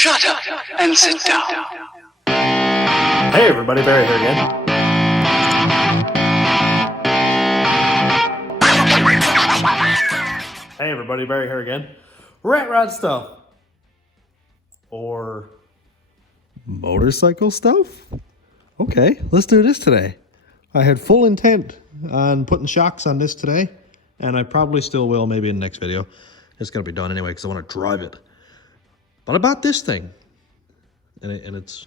Shut up and sit down. Hey everybody, Barry here again. Hey everybody, Barry here again. Rat rod stuff. Or motorcycle stuff? Okay, let's do this today. I had full intent on putting shocks on this today, and I probably still will maybe in the next video. It's gonna be done anyway because I want to drive it. But I bought this thing, and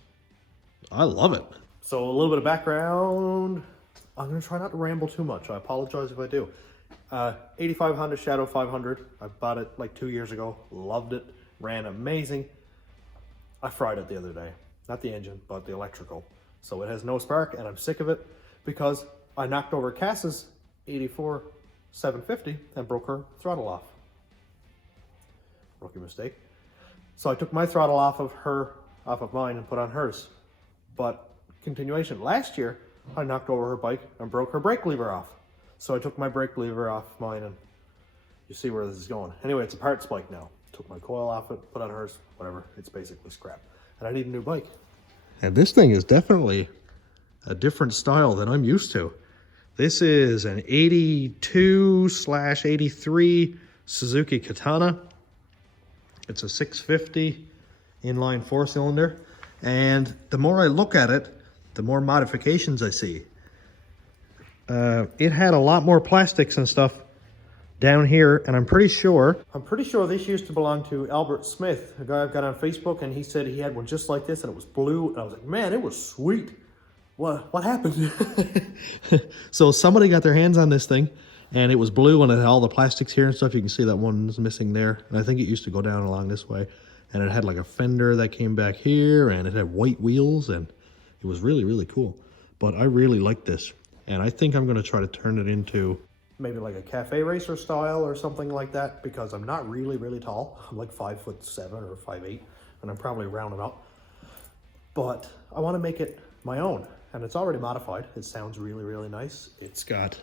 I love it. So a little bit of background. I'm gonna try not to ramble too much. I apologize if I do. 85 Honda Shadow 500. I bought it like 2 years ago. Loved it. Ran amazing. I fried it the other day. Not the engine, but the electrical. So it has no spark, and I'm sick of it because I knocked over Cass's 84 750 and broke her throttle off. Rookie mistake. So I took my throttle off of mine and put on hers. But continuation, last year I knocked over her bike and broke her brake lever off. So I took my brake lever off mine, and you see where this is going. Anyway, it's a parts bike now. Took my coil off it, put on hers, whatever. It's basically scrap. And I need a new bike. And this thing is definitely a different style than I'm used to. This is an 82/83 Suzuki Katana. It's a 650 inline 4-cylinder. And the more I look at it, the more modifications I see. It had a lot more plastics and stuff down here, and I'm pretty sure this used to belong to Albert Smith, a guy I've got on Facebook, and he said he had one just like this, and it was blue, and I was like, man, it was sweet. What happened? So somebody got their hands on this thing, and it was blue, and it had all the plastics here and stuff. You can see that one's missing there, and I think it used to go down along this way, and it had like a fender that came back here, and it had white wheels, and it was really, really cool. But I really like this, and I think I'm going to try to turn it into maybe like a cafe racer style or something like that, because I'm not really, really tall. I'm like 5'7" or 5'8", and I'm probably rounding up. But I want to make it my own, and it's already modified. It sounds really, really nice. It's got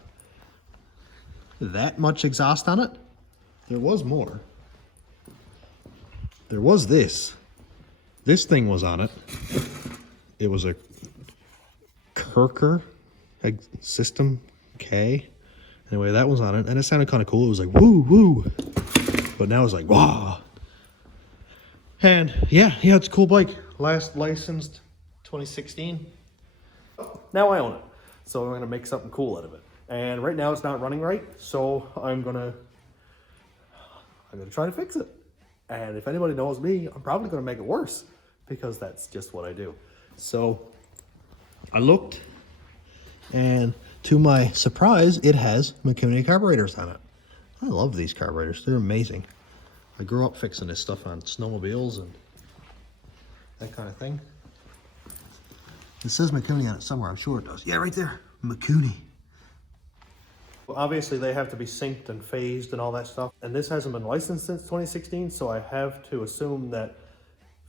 that much exhaust on it. There was more. There was this. This thing was on it. It was a Kirker System K. Anyway, that was on it, and it sounded kind of cool. It was like, woo, woo. But now it's like, wah. And yeah, it's a cool bike. Last licensed 2016. Now I own it. So I'm going to make something cool out of it. And right now it's not running right, so I'm gonna try to fix it. And if anybody knows me, I'm probably going to make it worse, because that's just what I do. So I looked, and to my surprise, it has Mikuni carburetors on it. I love these carburetors. They're amazing. I grew up fixing this stuff on snowmobiles and that kind of thing. It says Mikuni on it somewhere. I'm sure it does. Yeah, right there. Mikuni. Well, obviously, they have to be synced and phased and all that stuff. And this hasn't been licensed since 2016, so I have to assume that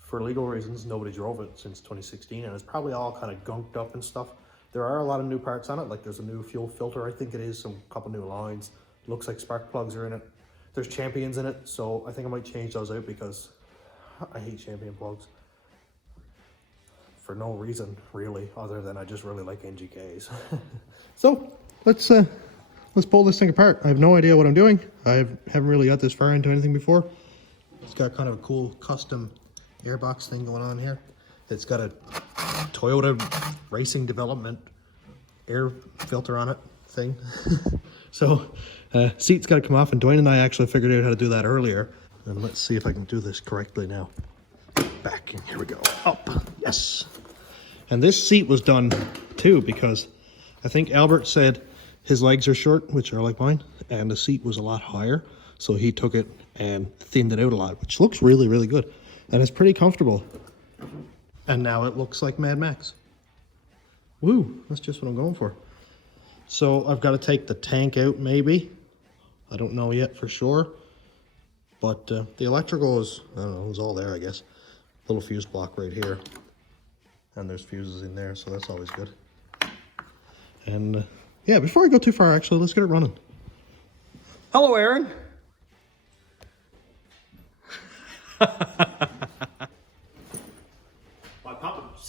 for legal reasons, nobody drove it since 2016, and it's probably all kind of gunked up and stuff. There are a lot of new parts on it, like there's a new fuel filter, I think it is, some couple new lines. Looks like spark plugs are in it. There's champions in it, so I think I might change those out because I hate champion plugs. For no reason, really, other than I just really like NGKs. So, let's pull this thing apart. I have no idea what I'm doing. I haven't really got this far into anything before. It's got kind of a cool custom airbox thing going on here. It's got a Toyota Racing Development air filter on it thing. So, seat's got to come off, and Dwayne and I actually figured out how to do that earlier. And let's see if I can do this correctly now. Back, and here we go. Up, yes. And this seat was done too, because I think Albert said his legs are short, which are like mine, and the seat was a lot higher. So he took it and thinned it out a lot, which looks really, really good. And it's pretty comfortable. And now it looks like Mad Max. Woo, that's just what I'm going for. So I've got to take the tank out maybe. I don't know yet for sure. But the electrical is, I don't know, it was all there, I guess. Little fuse block right here. And there's fuses in there, so that's always good. And yeah, before I go too far, actually, let's get it running. Hello, Aaron.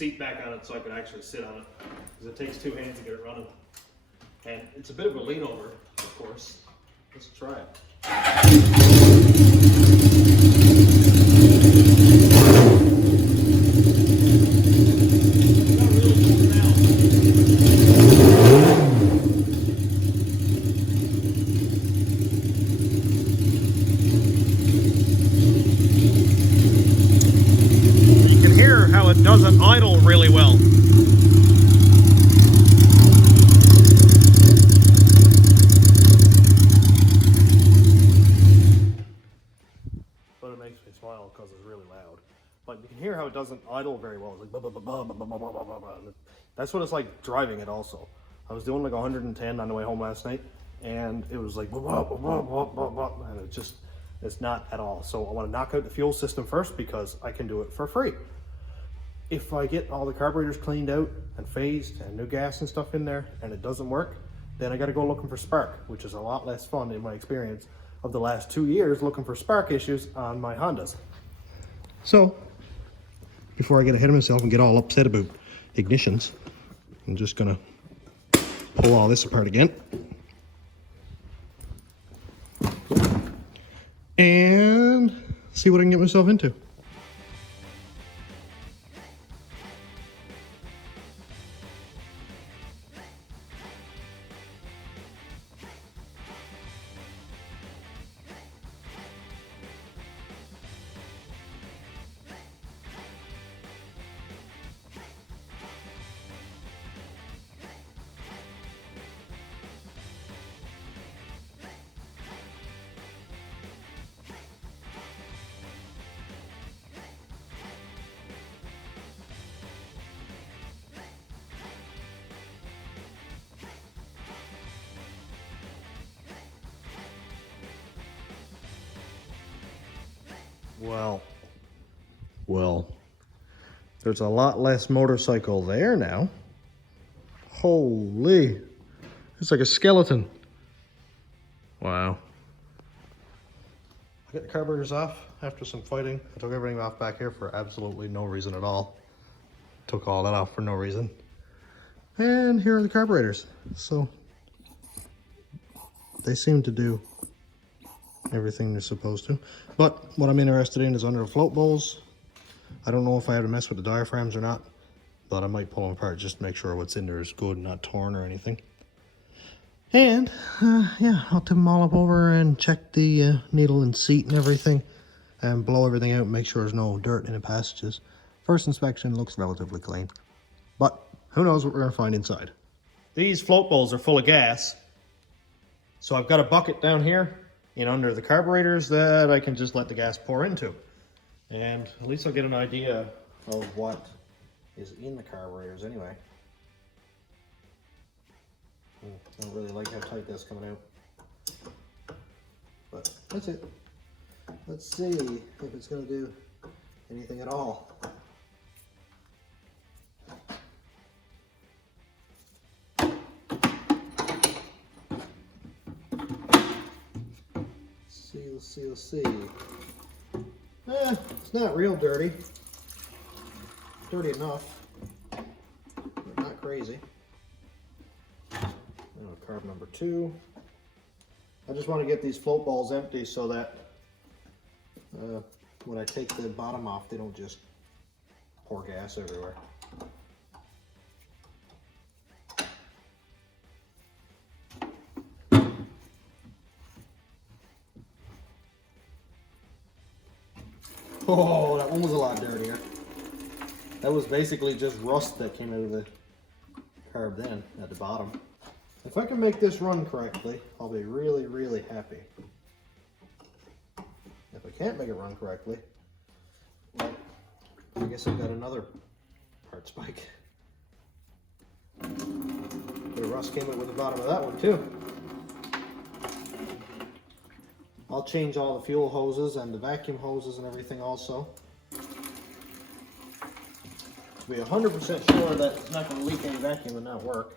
seat back on it so I could actually sit on it, because it takes 2 hands to get it running. And it's a bit of a lean over, of course. Let's try it. You can hear how it doesn't idle really well. But it makes me smile because it's really loud. But you can hear how it doesn't idle very well. It's like blah, blah, blah, blah, blah, blah, blah, blah, blah. That's what it's like driving it also. I was doing like 110 on the way home last night, and it was like blah, blah, blah, blah, blah, blah, and it's not at all. So I want to knock out the fuel system first because I can do it for free. If I get all the carburetors cleaned out and phased and new gas and stuff in there and it doesn't work, then I got to go looking for spark, which is a lot less fun in my experience of the last 2 years looking for spark issues on my Hondas. So, before I get ahead of myself and get all upset about ignitions, I'm just gonna pull all this apart again. And see what I can get myself into. Well, there's a lot less motorcycle there now. Holy, it's like a skeleton. Wow. I got the carburetors off after some fighting. I took everything off back here for absolutely no reason at all. Took all that off for no reason. And here are the carburetors. So they seem to do everything they're supposed to. But what I'm interested in is under the float bowls. I don't know if I have to mess with the diaphragms or not, but I might pull them apart just to make sure what's in there is good and not torn or anything. And yeah, I'll tip them all up over and check the needle and seat and everything and blow everything out and make sure there's no dirt in the passages. First inspection looks relatively clean, but who knows what we're gonna find inside. These float bowls are full of gas, so I've got a bucket down here in under the carburetors that I can just let the gas pour into. And at least I'll get an idea of what is in the carburetors anyway. I don't really like how tight that's coming out. But that's it. Let's see if it's going to do anything at all. Let's see. It's not real dirty. Dirty enough, but not crazy. Carb number 2. I just want to get these float balls empty so that when I take the bottom off, they don't just pour gas everywhere. Oh, that one was a lot dirtier. That was basically just rust that came out of the carb then at the bottom. If I can make this run correctly, I'll be really, really happy. If I can't make it run correctly, well, I guess I've got another part spike. The rust came out with the bottom of that one too. I'll change all the fuel hoses and the vacuum hoses and everything also. To be 100% sure that it's not going to leak any vacuum and not work.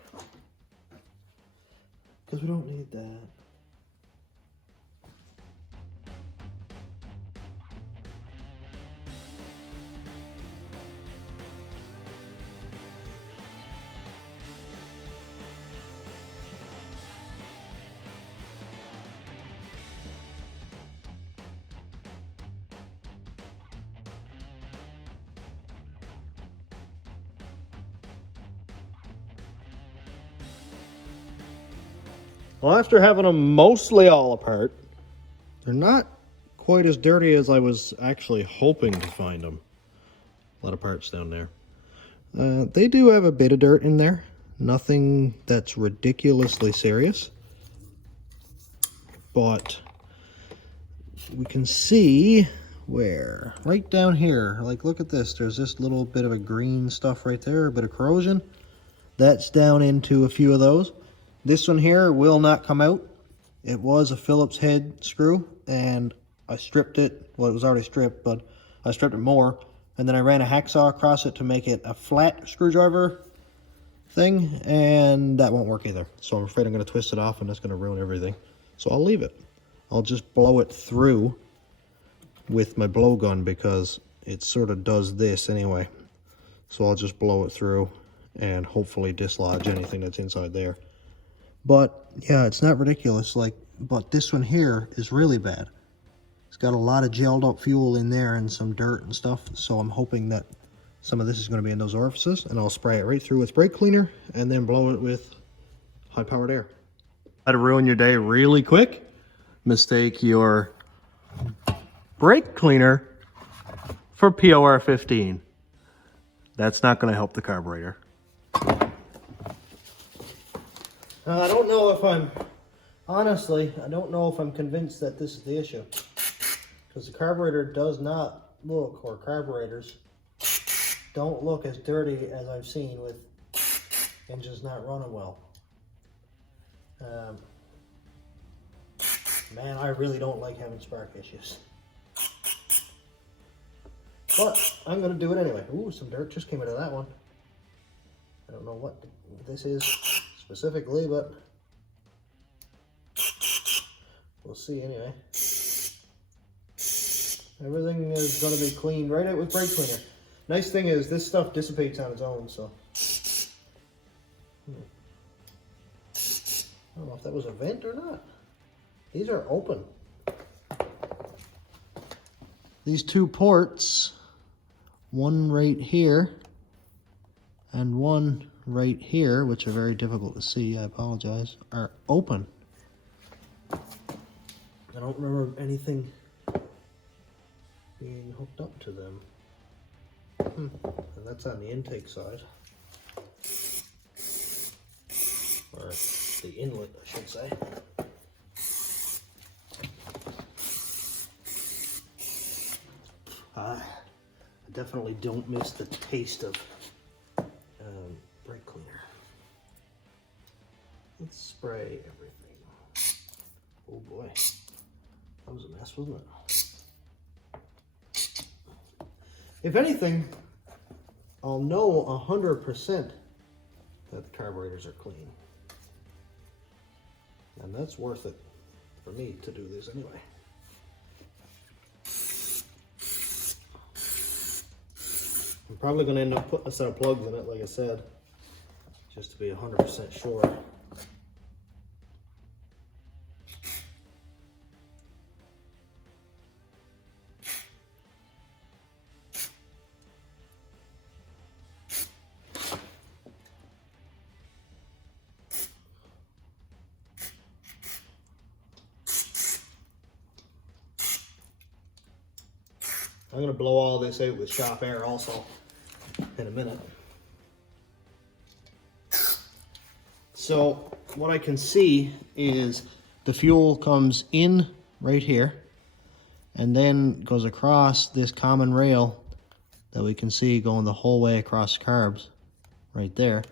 Because we don't need that. Well, after having them mostly all apart, they're not quite as dirty as I was actually hoping to find them. A lot of parts down there. They do have a bit of dirt in there. Nothing that's ridiculously serious. But we can see where, right down here, like look at this, there's this little bit of a green stuff right there, a bit of corrosion. That's down into a few of those. This one here will not come out. It was a Phillips head screw, and I stripped it. Well, it was already stripped, but I stripped it more, and then I ran a hacksaw across it to make it a flat screwdriver thing, and that won't work either. So I'm afraid I'm going to twist it off, and that's going to ruin everything. So I'll leave it. I'll just blow it through with my blowgun because it sort of does this anyway. So I'll just blow it through and hopefully dislodge anything that's inside there. But yeah, it's not ridiculous, like, but this one here is really bad. It's got a lot of gelled up fuel in there and some dirt and stuff, so I'm hoping that some of this is going to be in those orifices, and I'll spray it right through with brake cleaner and then blow it with high-powered air. How to ruin your day really quick? Mistake your brake cleaner for POR 15. That's not going to help the carburetor. I don't know if I'm, honestly, I don't know if I'm convinced that this is the issue. Because the carburetor does not look, or carburetors don't look as dirty as I've seen with engines not running well. Man, I really don't like having spark issues. But I'm going to do it anyway. Ooh, some dirt just came out of that one. I don't know what this is specifically, but we'll see anyway. Everything is going to be cleaned right out with brake cleaner. Nice thing is this stuff dissipates on its own, so. I don't know if that was a vent or not. These are open. These two ports, one right here and one right here, which are very difficult to see, I apologize, are open. I don't remember anything being hooked up to them. And that's on the intake side. Or the inlet, I should say. I definitely don't miss the taste of brake cleaner. Let's spray everything. Oh boy, that was a mess, wasn't it? If anything, I'll know 100% that the carburetors are clean. And that's worth it for me to do this anyway. I'm probably going to end up putting a set of plugs in it, like I said, just to be 100% sure. I'm going to blow all this out with shop air also in a minute. So what I can see is the fuel comes in right here and then goes across this common rail that we can see going the whole way across carbs right there.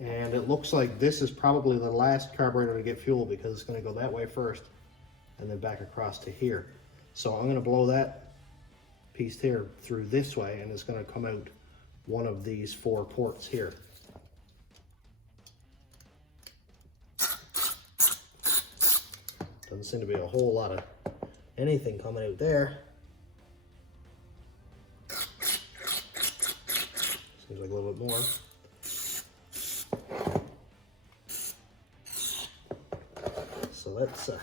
And it looks like this is probably the last carburetor to get fuel because it's going to go that way first and then back across to here. So I'm going to blow that piece here through this way, and it's going to come out one of these 4 ports here. Doesn't seem to be a whole lot of anything coming out there. Seems like a little bit more. So that's a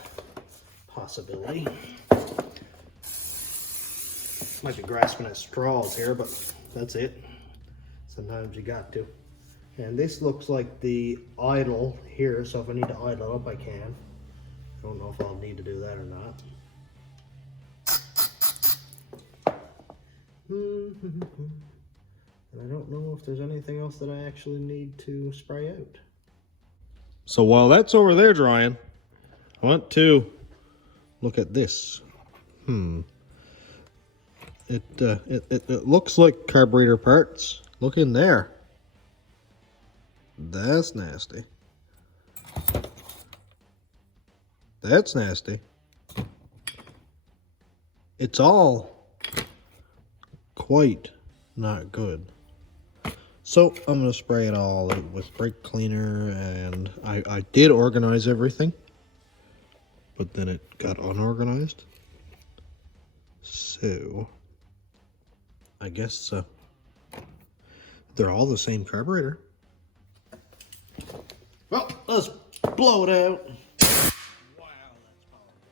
possibility. Might be grasping at straws here, but that's it. Sometimes you got to. And this looks like the idle here, so if I need to idle it up, I can. I don't know if I'll need to do that or not. And I don't know if there's anything else that I actually need to spray out. So while that's over there drying, I want to look at this. It looks like carburetor parts. Look in there. That's nasty. That's nasty. It's all quite not good. So I'm gonna spray it all out with brake cleaner, and I did organize everything, but then it got unorganized. So I guess they're all the same carburetor. Well, let's blow it out. Wow, that's powerful.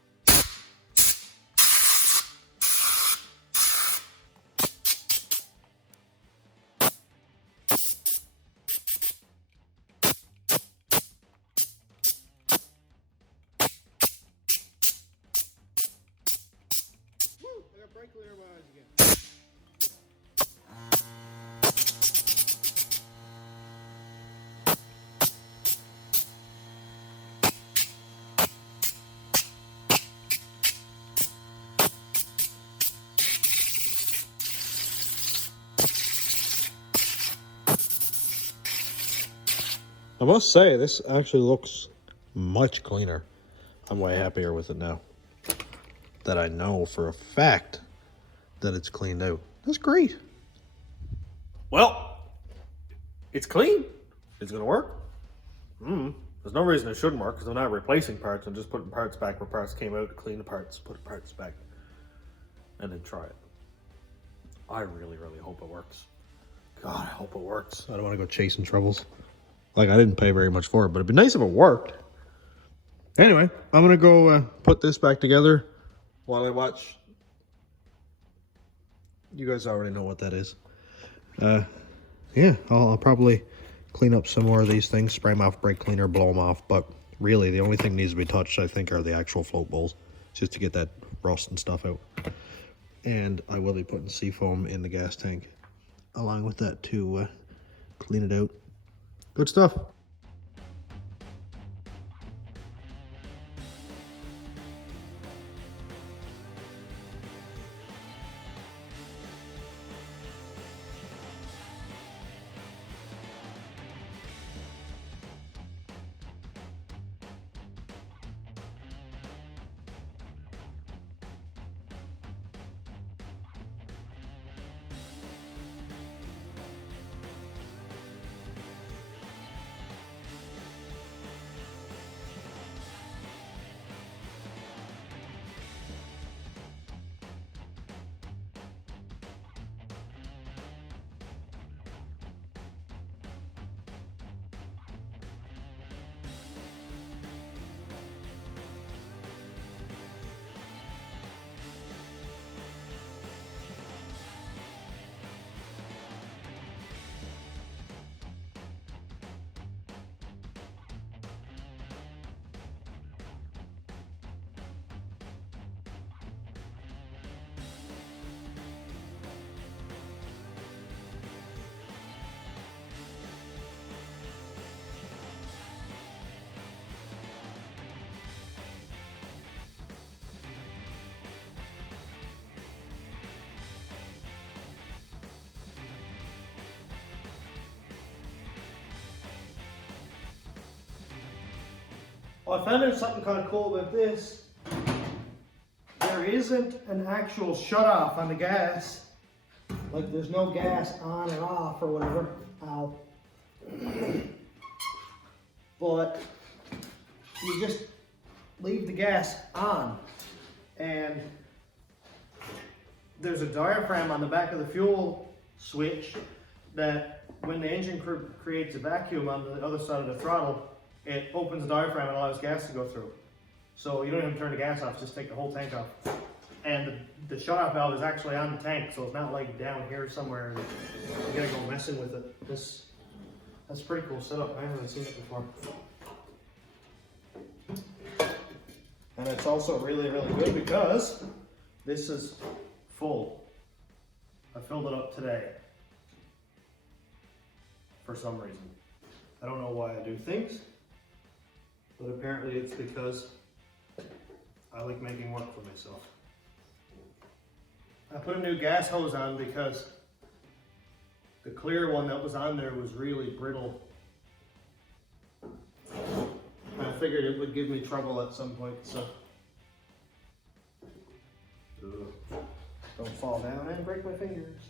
Woo, I got brake cleaner in my eyes again. I must say, this actually looks much cleaner. I'm way happier with it now that I know for a fact that it's cleaned out. That's great. Well, it's clean. It's gonna work. There's no reason it shouldn't work, because I'm not replacing parts. I'm just putting parts back where parts came out, clean the parts, put parts back, and then try it. I really, really hope it works. God, I hope it works. I don't want to go chasing troubles. Like, I didn't pay very much for it, but it'd be nice if it worked. Anyway, I'm gonna go put this back together while I watch. You guys already know what that is. Yeah, I'll probably clean up some more of these things, spray them off brake cleaner, blow them off. But really, the only thing that needs to be touched, I think, are the actual float bowls, just to get that rust and stuff out. And I will be putting seafoam in the gas tank along with that to clean it out. Good stuff. Well, I found out something kind of cool about this. There isn't an actual shut-off on the gas. Like, there's no gas on and off or whatever. Ow. But you just leave the gas on. And there's a diaphragm on the back of the fuel switch that when the engine creates a vacuum on the other side of the throttle, it opens the diaphragm and allows gas to go through. So you don't even turn the gas off, just take the whole tank off. And the shut-off valve is actually on the tank, so it's not like down here somewhere and you gotta go messing with it. This That's a pretty cool setup. I haven't seen it before. And it's also really, really good because this is full. I filled it up today for some reason. I don't know why I do things, but apparently it's because I like making work for myself. I put a new gas hose on because the clear one that was on there was really brittle. I figured it would give me trouble at some point, so. Don't fall down and break my fingers.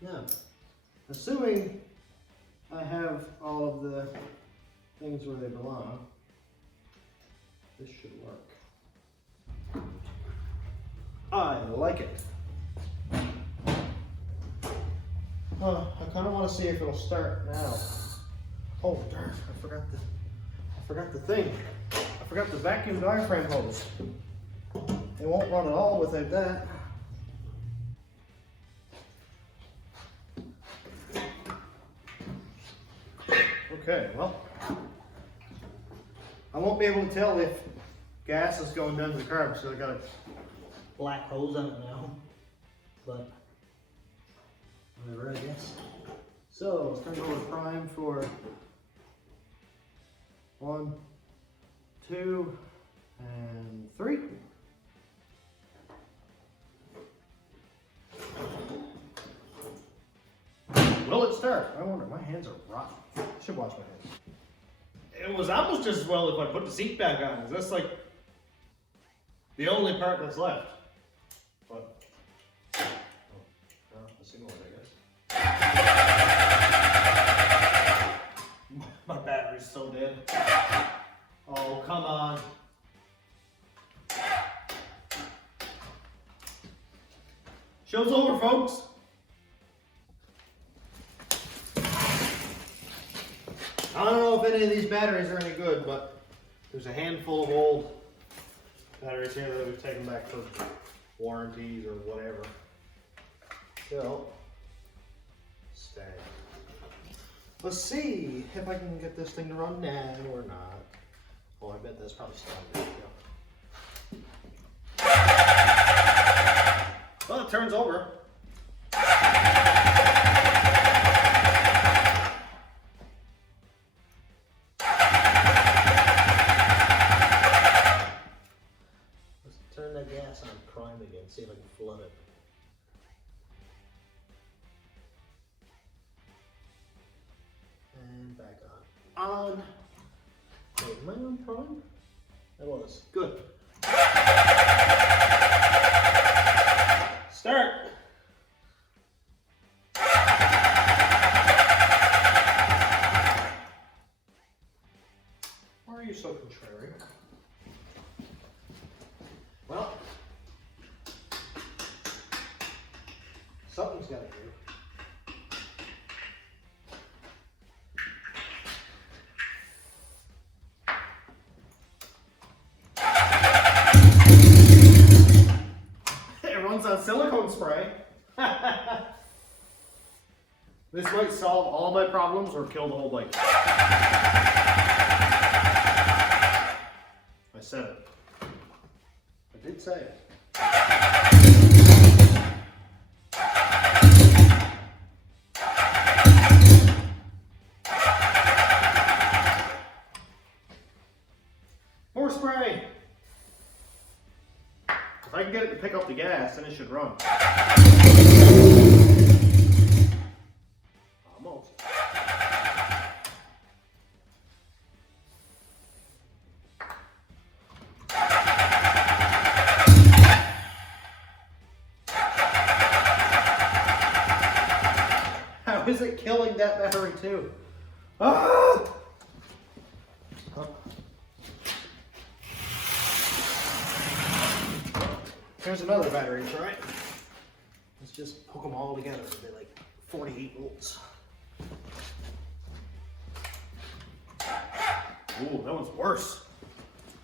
Now, assuming I have all of the things where they belong, this should work. I like it. I kind of want to see if it'll start now. Oh darn! I forgot the thing. I forgot the vacuum diaphragm hose. It won't run at all without that. Okay, well, I won't be able to tell if gas is going down to the carb, so I got a black hose on it now. But whatever, I guess. So let's turn over prime for 1, 2, and 3. Will it start? I wonder. My hands are rotten. I should wash my hands. It was almost just as well if I put the seat back on. That's like the only part that's left. But a single one, I guess. My battery's so dead. Oh, come on. Show's over, folks. I don't know if any of these batteries are any good, but there's a handful of old batteries here that we've taken back for warranties or whatever. So, stay. Let's see if I can get this thing to run now or not. Oh, I bet that's probably starting. Well, it turns over. Let's turn that gas on prime again, see if I can flood it. And back on. On. Wait, am I on prime? I was. Good. Start. Why are you so contrary? Well, something's got to do. On silicone spray. This might solve all my problems or kill the whole bike. I said it. I did say it. More spray. If I can get it to pick up the gas, then it should run. Almost. How is it killing that battery too? Ah! Here's another battery, right? Let's just hook them all together. They're like 48 volts. Ooh, that one's worse.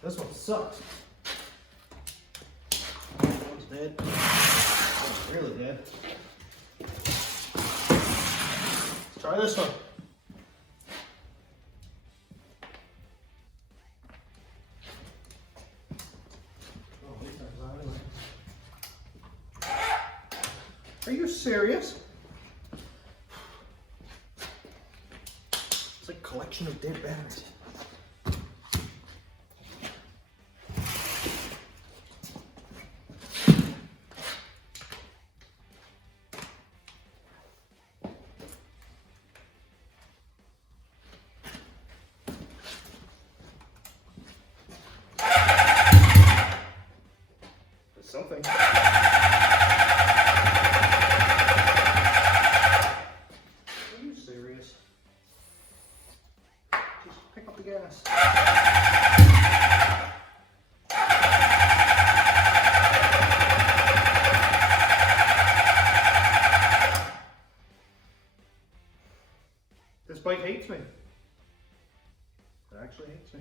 This one sucks. That one's dead. That one's really dead. try this one. Are you serious? It's like a collection of dead batteries. Something. Are you serious? Just pick up the gas. This bike hates me. It actually hates me.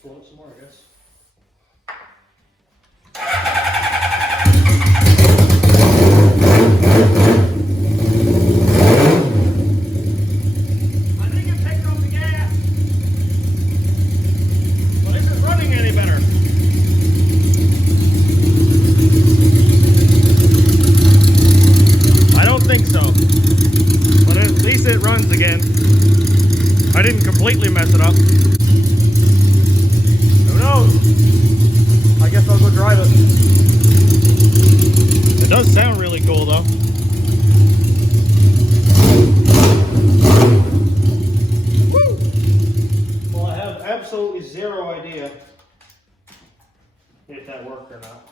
Fill it some more, I guess. I think it picked up the gas. Well, this isn't running any better. I don't think so. But at least it runs again. I didn't completely mess it up. I guess I'll go drive it. It does sound really cool though. Woo! Well, I have absolutely zero idea if that worked or not.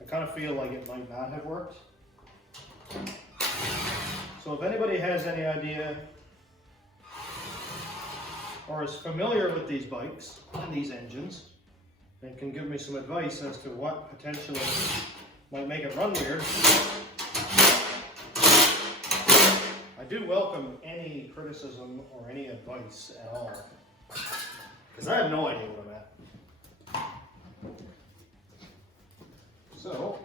I kind of feel like it might not have worked. So if anybody has any idea or is familiar with these bikes and these engines, and can give me some advice as to what potentially might make it run weird, I do welcome any criticism or any advice at all, because I have no idea what I'm at. So,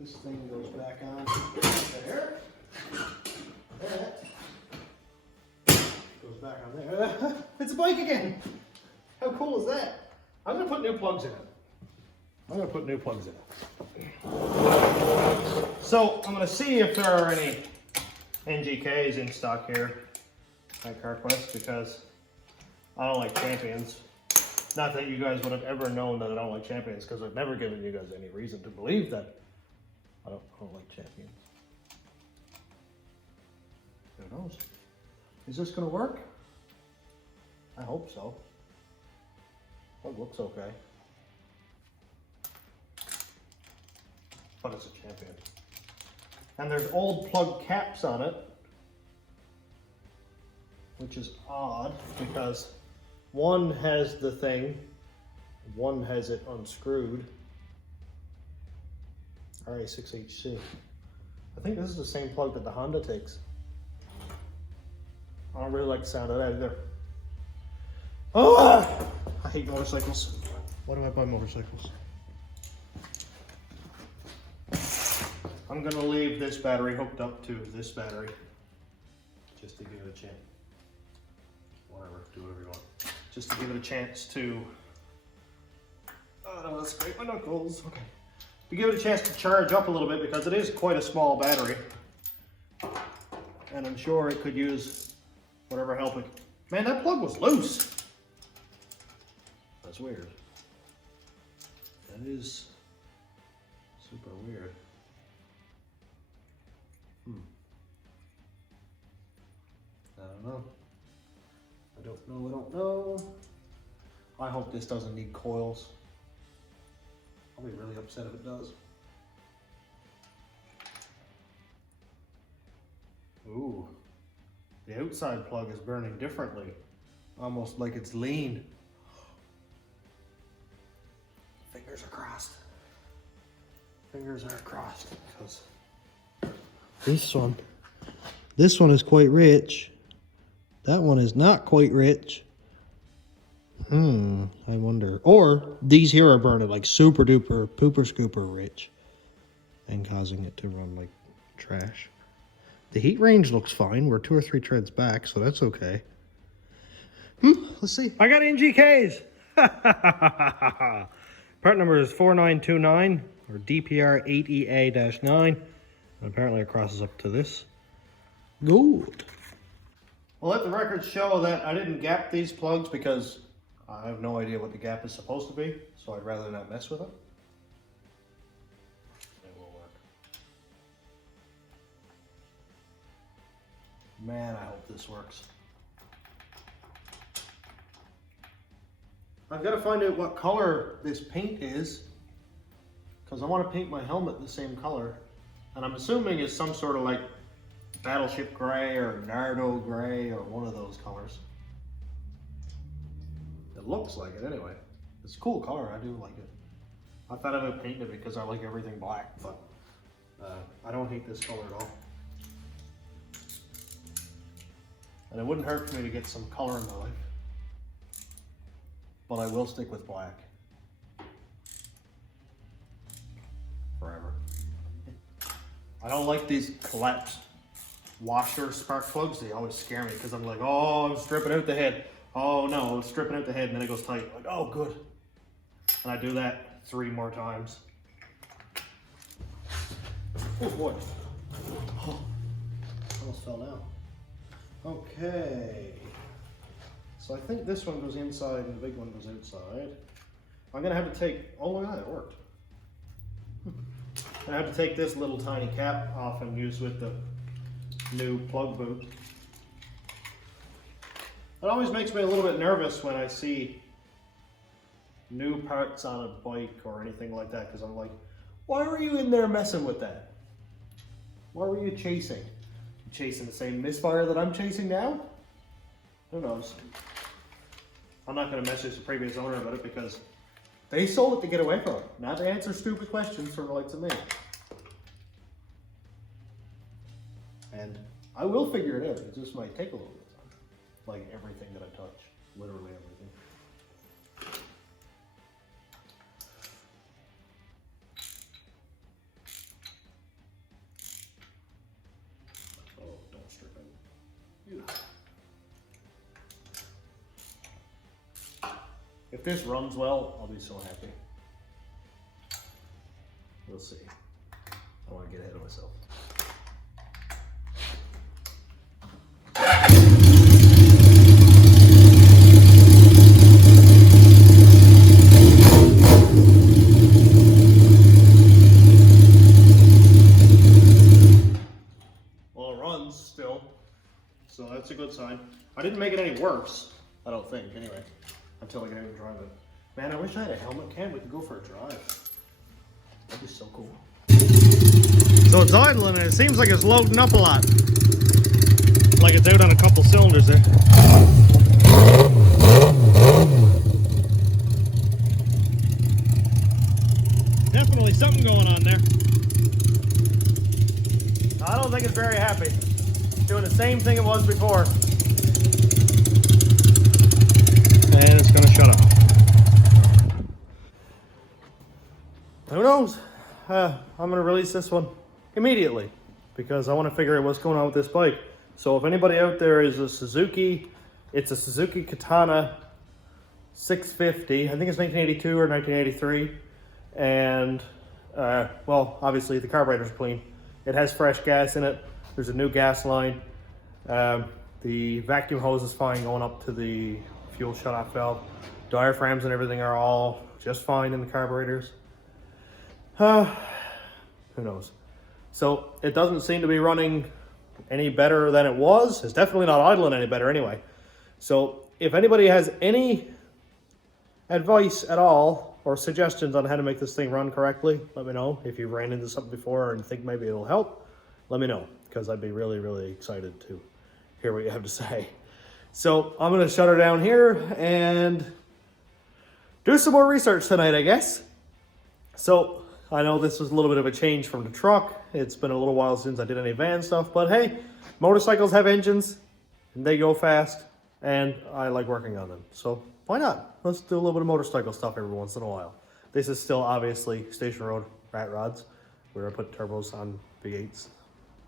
this thing goes back on there. That goes back on there. It's a bike again! How cool is that? I'm going to put new plugs in it. So I'm going to see if there are any NGKs in stock here at CarQuest, because I don't like Champions. Not that you guys would have ever known that I don't like Champions, because I've never given you guys any reason to believe that I don't like Champions. Who knows? Is this going to work? I hope so. It looks okay. But it's a Champion. And there's old plug caps on it, which is odd because one has the thing, one has it unscrewed. RA6HC. I think this is the same plug that the Honda takes. I don't really like the sound of that either. Oh! I hate motorcycles. Why do I buy motorcycles? I'm gonna leave this battery hooked up to this battery just to give it a chance. Whatever, do whatever you want. Just to give it a chance to, oh no, let's scrape my knuckles. Okay. To give it a chance to charge up a little bit, because it is quite a small battery. And I'm sure it could use whatever help it. Man, that plug was loose. That's weird. That is super weird. I don't know. I hope this doesn't need coils. I'll be really upset if it does. Ooh, the outside plug is burning differently. Almost like it's lean. Fingers are crossed. Fingers are crossed, because this one is quite rich. That one is not quite rich. I wonder. Or these here are burning like super duper pooper scooper rich and causing it to run like trash. The heat range looks fine. We're 2 or 3 treads back, so that's okay. Let's see. I got NGKs. Part number is 4929 or DPR 8EA-9. And apparently it crosses up to this. Good. Well, let the record show that I didn't gap these plugs because I have no idea what the gap is supposed to be, so I'd rather not mess with it. It will work. Man, I hope this works. I've got to find out what color this paint is, because I want to paint my helmet the same color. And I'm assuming it's some sort of like battleship gray or nardo gray or one of those colors. It looks like it anyway. It's a cool color, I do like it. I thought I would paint it because I like everything black, but I don't hate this color at all. And it wouldn't hurt for me to get some color in my life. But I will stick with black. Forever. I don't like these collapsed washer spark plugs. They always scare me because I'm like, oh, I'm stripping out the head. Oh no, I'm stripping out the head and then it goes tight. Like, oh good. And I do that 3 more times. Oh boy. Oh, almost fell down. Okay. So I think this one goes inside and the big one goes outside. I'm gonna have to take, oh look at that, it worked. I have to take this little tiny cap off and use with the new plug boot. It always makes me a little bit nervous when I see new parts on a bike or anything like that, because I'm like, why were you in there messing with that? Why were you chasing? You chasing the same misfire that I'm chasing now? Who knows? I'm not going to message the previous owner about it because they sold it to get away from it, not to answer stupid questions from the likes of me. And I will figure it out. It just might take a little bit of time. Like everything that I touch, literally everything. Oh, don't strip it. If this runs well, I'll be so happy. We'll see. I don't want to get ahead of myself. Well, it runs still, so that's a good sign. I didn't make it any worse, I don't think, anyway. Until I get out and drive it. Man, I wish I had a helmet cam. We could go for a drive. That'd be so cool. So it's idling and it seems like it's loading up a lot. Like it's out on a couple cylinders there. Definitely something going on there. I don't think it's very happy. It's doing the same thing it was before. And it's going to shut off. Who knows? I'm going to release this one immediately because I want to figure out what's going on with this bike. So if anybody out there is a Suzuki, it's a Suzuki Katana 650. I think it's 1982 or 1983. And, well, obviously the carburetor's clean. It has fresh gas in it. There's a new gas line. The vacuum hose is fine going up to the fuel shutoff valve. Diaphragms and everything are all just fine in the carburetors. Who knows? So it doesn't seem to be running any better than it was. It's definitely not idling any better anyway. So if anybody has any advice at all or suggestions on how to make this thing run correctly, let me know. If you ran into something before and think maybe it'll help, let me know, because I'd be really, really excited to hear what you have to say. So I'm going to shut her down here and do some more research tonight, I guess. So I know this was a little bit of a change from the truck. It's been a little while since I did any van stuff, but hey, motorcycles have engines and they go fast. and I like working on them. So why not? Let's do a little bit of motorcycle stuff every once in a while. This is still obviously station road rat rods, where I put turbos on V8s.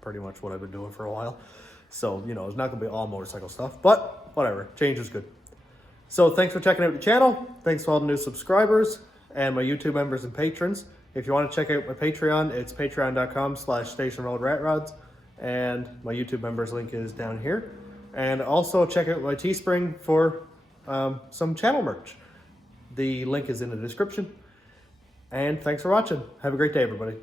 Pretty much what I've been doing for a while. So, you know, it's not gonna be all motorcycle stuff, but whatever, change is good. So thanks for checking out the channel. Thanks to all the new subscribers and my YouTube members and patrons. If you want to check out my Patreon, it's patreon.com/stationroadratrods, and my YouTube members link is down here. And also check out my Teespring for some channel merch. The link is in the description. And thanks for watching. Have a great day, everybody.